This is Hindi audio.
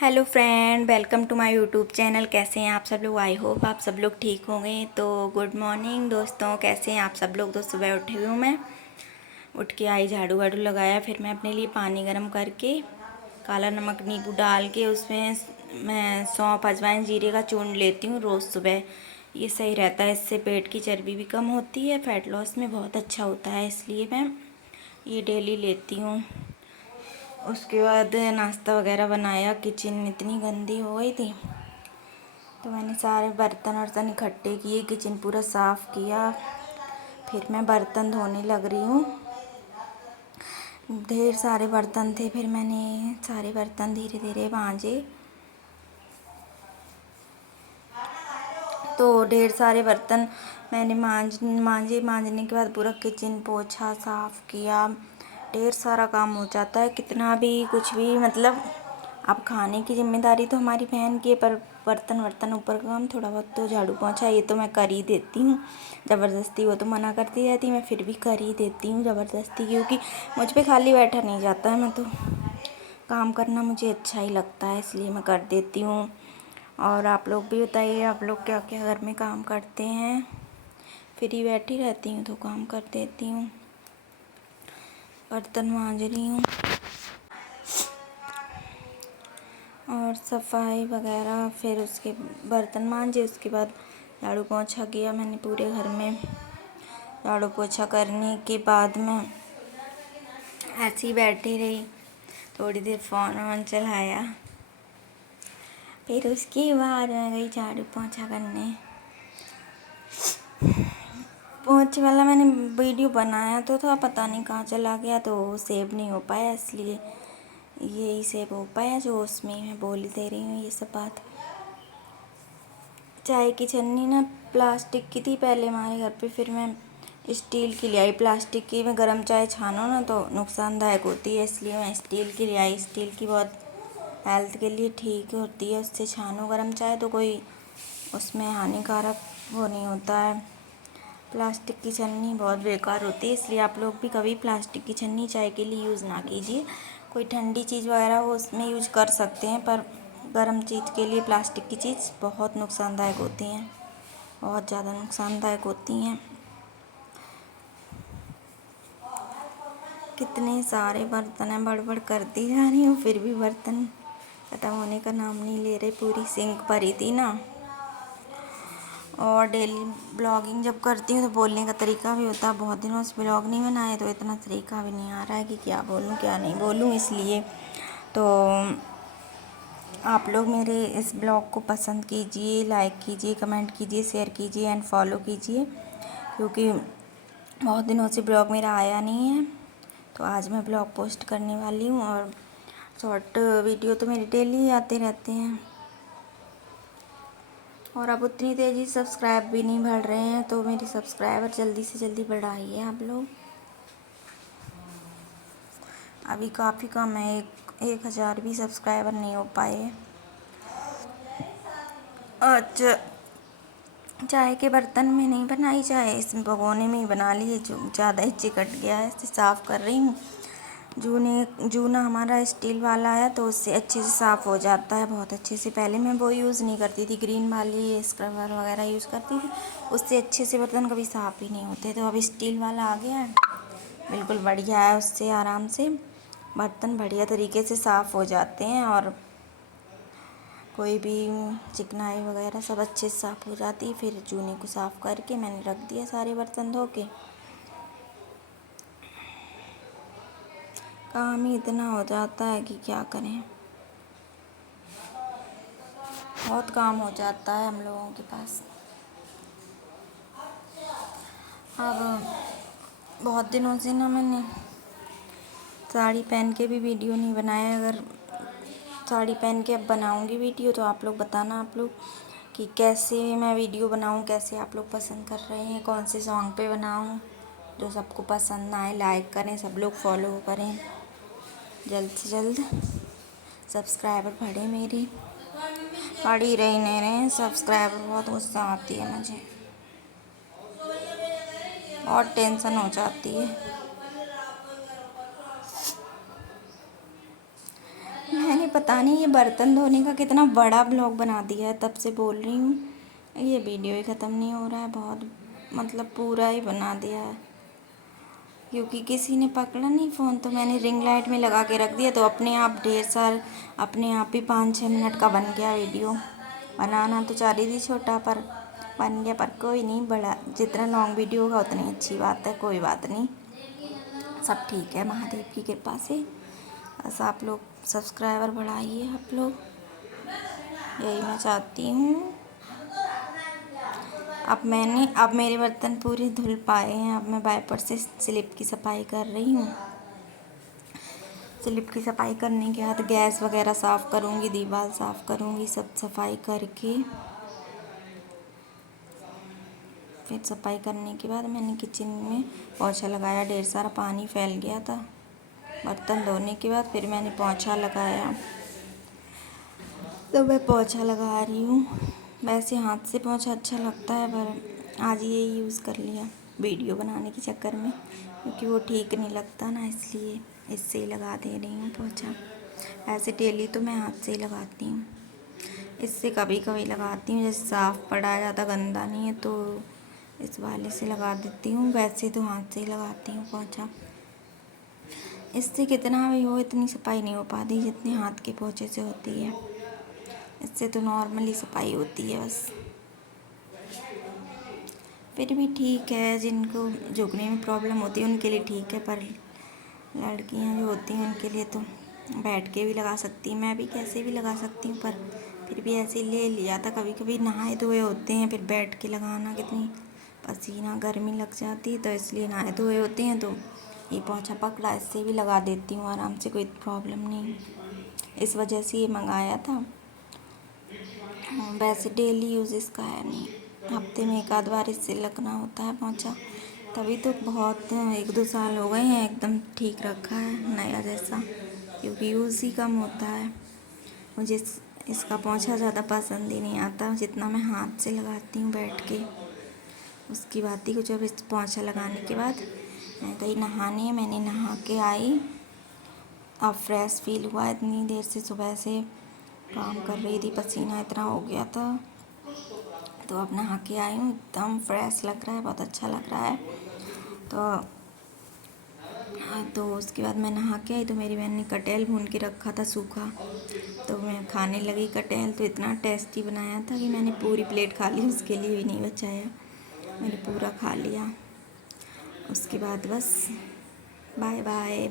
Hello friend, welcome to my YouTube channel. कैसे हैं आप सब लोग? आई होप आप सब लोग ठीक होंगे। तो गुड मॉर्निंग दोस्तों, कैसे हैं आप सब लोग? तो सुबह उठी हुई हूँ मैं, उठ के आई, झाड़ू वाड़ू लगाया, फिर मैं अपने लिए पानी गर्म करके काला नमक नींबू डाल के उसमें मैं सौंफ अजवाइन जीरे का चूर्ण लेती हूँ रोज़ सुबह। ये सही रहता है, इससे पेट की चर्बी भी कम होती है, फैट लॉस में बहुत अच्छा होता है, इसलिए मैं ये डेली लेती हूँ। उसके बाद नाश्ता वगैरह बनाया। किचन इतनी गंदी हो गई थी तो मैंने सारे बर्तन वर्तन इकट्ठे किए, किचन पूरा साफ़ किया। फिर मैं बर्तन धोने लग रही हूँ। ढेर सारे बर्तन थे, फिर मैंने सारे बर्तन धीरे धीरे मांजे। तो ढेर सारे बर्तन मैंने मांजने के बाद पूरा किचन पोछा साफ़ किया। ढेर सारा काम हो जाता है, कितना भी कुछ भी, मतलब अब खाने की जिम्मेदारी तो हमारी बहन की है, पर बर्तन वर्तन ऊपर का काम थोड़ा बहुत तो झाड़ू पोछा ये तो मैं कर ही देती हूँ ज़बरदस्ती। वो तो मना करती रहती, मैं फिर भी कर ही देती हूँ ज़बरदस्ती, क्योंकि मुझ पे खाली बैठा नहीं जाता है। मैं तो काम करना मुझे अच्छा ही लगता है, इसलिए मैं कर देती हूँ। और आप लोग भी बताइए, आप लोग क्या क्या घर में काम करते हैं? फ्री बैठी रहती हूँ तो काम कर देती हूँ। बर्तन मांज रही हूँ और सफाई वगैरह, फिर उसके बर्तन मांजे, उसके बाद झाड़ू पोछा किया मैंने पूरे घर में। झाड़ू पोछा करने के बाद मैं ऐसे ही बैठी रही, थोड़ी देर फ़ोन वोन चलाया, फिर उसके बाद मैं गई झाड़ू पोछा करने। पोछे वाला मैंने वीडियो बनाया तो था, पता नहीं कहाँ चला गया, तो सेव नहीं हो पाया, इसलिए यही सेव हो पाया जो उसमें मैं बोल दे रही हूँ ये सब बात। चाय की छन्नी ना प्लास्टिक की थी पहले हमारे घर पे, फिर मैं स्टील की ले आई। प्लास्टिक की में गर्म चाय छानो ना तो नुकसानदायक होती है, इसलिए मैं स्टील की ले आई। स्टील की बहुत हेल्थ के लिए ठीक होती है, उससे छानो गर्म चाय तो कोई उसमें हानिकारक वो नहीं होता है। प्लास्टिक की छन्नी बहुत बेकार होती है, इसलिए आप लोग भी कभी प्लास्टिक की छन्नी चाय के लिए यूज़ ना कीजिए। कोई ठंडी चीज़ वगैरह वो उसमें यूज कर सकते हैं, पर गर्म चीज़ के लिए प्लास्टिक की चीज़ बहुत नुकसानदायक होती हैं, बहुत ज़्यादा नुकसानदायक होती हैं। कितने सारे बर्तन हैं, बड़बड़ करती जा रही हूँ फिर भी बर्तन ख़त्म होने का नाम नहीं ले रहे। पूरी सिंक भरी थी ना। और डेली ब्लॉगिंग जब करती हूँ तो बोलने का तरीका भी होता है। बहुत दिनों से ब्लॉग नहीं बनाए तो इतना तरीका भी नहीं आ रहा है कि क्या बोलूँ क्या नहीं बोलूँ, इसलिए तो आप लोग मेरे इस ब्लॉग को पसंद कीजिए, लाइक कीजिए, कमेंट कीजिए, शेयर कीजिए एंड फॉलो कीजिए, क्योंकि बहुत दिनों से ब्लॉग मेरा आया नहीं है। तो आज मैं ब्लॉग पोस्ट करने वाली हूँ, और शॉर्ट वीडियो तो मेरे डेली आते रहते हैं। और अब उतनी तेज़ी सब्सक्राइब भी नहीं बढ़ रहे हैं, तो मेरे सब्सक्राइबर जल्दी से जल्दी बढ़ाइए आप लोग। अभी काफ़ी कम है, 1,000 भी सब्सक्राइबर नहीं हो पाए। अच्छा, चाय के बर्तन में नहीं बनाई चाय, इसमें भगोने में ही बना ली है, जो ज़्यादा ही चिकट गया है, इसे साफ़ कर रही हूँ। जूना हमारा स्टील वाला है तो उससे अच्छे से साफ़ हो जाता है, बहुत अच्छे से। पहले मैं वो यूज़ नहीं करती थी, ग्रीन वाली स्क्रबर वगैरह यूज़ करती थी, उससे अच्छे से बर्तन कभी साफ़ ही नहीं होते। तो अब स्टील वाला आ गया है, बिल्कुल बढ़िया है, उससे आराम से बर्तन बढ़िया तरीके से साफ़ हो जाते हैं, और कोई भी चिकनाई वगैरह सब अच्छे से साफ़ हो जाती है। फिर चूने को साफ़ करके मैंने रख दिया सारे बर्तन धो के। काम ही इतना हो जाता है कि क्या करें, बहुत काम हो जाता है हम लोगों के पास। अब बहुत दिनों से ना मैंने साड़ी पहन के भी वीडियो नहीं बनाया। अगर साड़ी पहन के अब बनाऊंगी वीडियो तो आप लोग बताना, आप लोग कि कैसे मैं वीडियो बनाऊं, कैसे आप लोग पसंद कर रहे हैं, कौन से सॉन्ग पे बनाऊं जो सबको पसंद आए। लाइक करें, सब लोग फॉलो करें, जल्द से जल्द सब्सक्राइबर बढ़े मेरी। बढ़ ही रही नहीं रहे सब्सक्राइबर, बहुत गुस्सा आती है मुझे, बहुत टेंशन हो जाती है। मैंने पता पता नहीं ये बर्तन धोने का कितना बड़ा ब्लॉग बना दिया है, तब से बोल रही हूँ। ये वीडियो ही ख़त्म नहीं हो रहा है, बहुत मतलब पूरा ही बना दिया है, क्योंकि किसी ने पकड़ा नहीं फ़ोन, तो मैंने रिंग लाइट में लगा के रख दिया, तो अपने आप ढेर सारा अपने आप ही 5-6 मिनट का बन गया वीडियो। बनाना तो चाह रही थी छोटा, पर बन गया। पर कोई नहीं, बड़ा जितना लॉन्ग वीडियो होगा उतनी अच्छी बात है, कोई बात नहीं, सब ठीक है महादेव की कृपा से। बस आप लोग सब्सक्राइबर बढ़ाइए, आप लोग, यही मैं चाहती हूँ। अब मेरे बर्तन पूरे धुल पाए हैं। अब मैं वाइपर से स्लिप की सफाई कर रही हूँ। स्लिप की सफाई करने के बाद गैस वगैरह साफ़ करूँगी, दीवार साफ़ करूँगी, सब सफाई करके फिर सफाई करने के बाद मैंने किचन में पोंछा लगाया। ढेर सारा पानी फैल गया था बर्तन धोने के बाद, फिर मैंने पोंछा लगाया। तो मैं पोंछा लगा रही हूँ। वैसे हाथ से पोंछा अच्छा लगता है, पर आज ये यूज़ कर लिया वीडियो बनाने के चक्कर में, क्योंकि वो ठीक नहीं लगता ना, इसलिए इससे ही लगा दे रही हूँ पोंछा। ऐसे डेली तो मैं हाथ से ही लगाती हूँ, इससे कभी कभी लगाती हूँ, जैसे साफ़ पड़ा है, ज़्यादा गंदा नहीं है तो इस वाले से लगा देती हूँ। वैसे तो हाथ से ही लगाती हूँ पोंछा। इससे कितना भी हो, इतनी सफाई नहीं हो पाती जितनी हाथ के पोंछे से होती है। इससे तो नॉर्मली सफाई होती है बस। फिर भी ठीक है, जिनको झुकने में प्रॉब्लम होती है उनके लिए ठीक है, पर लड़कियां जो होती हैं उनके लिए तो बैठ के भी लगा सकती हैं। मैं भी कैसे भी लगा सकती हूँ, पर फिर भी ऐसे ले लिया था। कभी कभी नहाए धोए होते हैं, फिर बैठ के लगाना, कितनी पसीना गर्मी लग जाती है, तो इसलिए नहाए धोए होते हैं तो ये पोंछा पकड़ा, इससे भी लगा देती हूँ आराम से, कोई प्रॉब्लम नहीं। इस वजह से ये मंगाया था। वैसे डेली यूज़ इसका है नहीं, हफ्ते में एक आध बार इससे लगना होता है पोंछा। तभी तो बहुत 1-2 साल हो गए हैं एकदम ठीक रखा है, नया जैसा, क्योंकि यूज़ ही कम होता है। मुझे इसका पोंछा ज़्यादा पसंद ही नहीं आता, जितना मैं हाथ से लगाती हूँ बैठ के, उसकी बात ही कुछ। अब इस पोंछा लगाने के बाद मैं गई नहाने। मैंने नहा के आई, अब फ्रेश फील हुआ। इतनी देर से सुबह से काम कर रही थी, पसीना इतना हो गया था, तो अब नहा के आई हूँ, एकदम फ्रेश लग रहा है, बहुत अच्छा लग रहा है। तो उसके बाद मैं नहा के आई, तो मेरी बहन ने कटहल भून के रखा था सूखा, तो मैं खाने लगी कटहल। तो इतना टेस्टी बनाया था कि मैंने पूरी प्लेट खा ली, उसके लिए भी नहीं बचाया, मैंने पूरा खा लिया। उसके बाद बस बाय बाय।